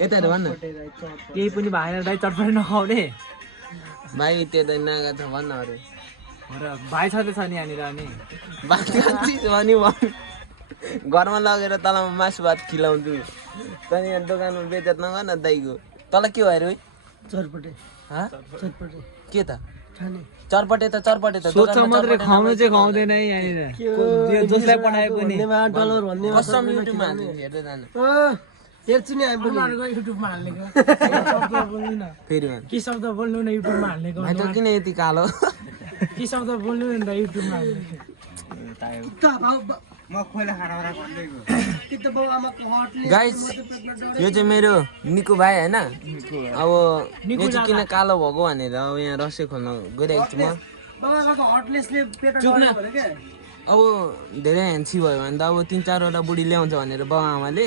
यता हेर भन्न केही पनि भएन दाइ चटपटे नखाउने भाइ त्यो त नागा छ भन्न अरे र भाइ छँदैछ नि यहाँनिर अनि भात खान्छिस् भने घरमा लगेर तँलाई मासु भात खिलाउँछु तैँले यहाँ दोकानमा बेचत नगर न दाइको तँलाई के भयो अरे चटपटे के त चरपटे त सोच्छ मात्रै खुवाउनु चाहिँ खुवाउँदैन है यहाँनिर जसलाई पठाए पनि डलर भन्ने कसम युट्युबमा हाल्नु हेर्दै जानु हेर्छु नि उनीहरूको युट्युबमा हाल्नेको फेरि के शब्द बोल्नु न युट्युबमा हाल्नेको भाइ त किन यति कालो के शब्द बोल्नु नि त युट्युबमा हाल्नेको गाइस यो चाहिँ मेरो निकु भाइ होइन अब यो चाहिँ किन कालो भएको भनेर अब यहाँ रसे खोल्न गइरहेको छु म अब धेरै ह्यान्सी भयो भने त अब 3-4 वटा बुढी ल्याउँछ भनेर बाउ आमाले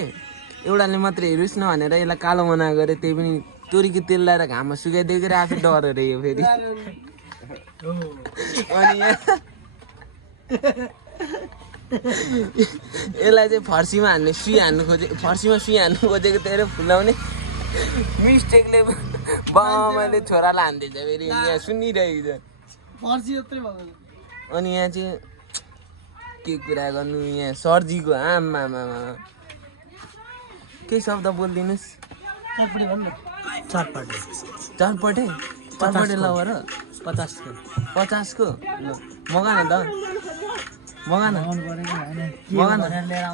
एउटाले मात्रै हेरोस् न भनेर यसलाई कालो मना गरे त्यही पनि तोरीको तेल लगाएर घाममा सुकाइदिएको र आफै डरेर यो फेरि अनि यसलाई चाहिँ फर्सीमा हान्ने सुई हान्नु खोजेको तेरो फुलाउने मिस्टेकले बाबाले छोरालाई हान्दैछ फेरि यहाँ सुनिरहेको छ अनि यहाँ चाहिँ के कुरा गर्नु यहाँ सर्जीको आमा केही शब्द बोलिदिनुहोस् चटपटे लवर 50 को मगा न त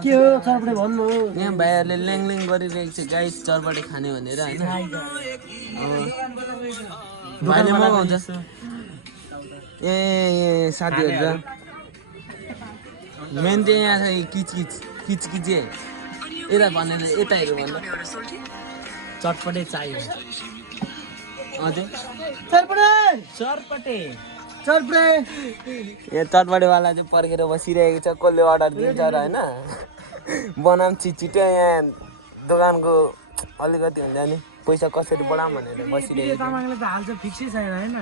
के हो चटपटे भन्नु यहाँ भाइहरूले ल्याङ गरिरहेको छ गाइस चटपटे खाने भनेर होइन भाइले मगाउँछ ए साथीहरू मेन चाहिँ यहाँ छ किचकिच यता भनेर यता हेऱ्यो भन्दा चटपटे चाहियो हजुर चटपटे यहाँ चटपटेवाला चाहिँ पर्खेर बसिरहेको छ कसले अर्डर दिन्छ र होइन बनाऊँ छिटो यहाँ दोकानको अलिकति हुन्छ नि पैसा कसरी बढाऊँ भनेर बसिरहेको तामाङले त हाल्छ फिक्सै छैन होइन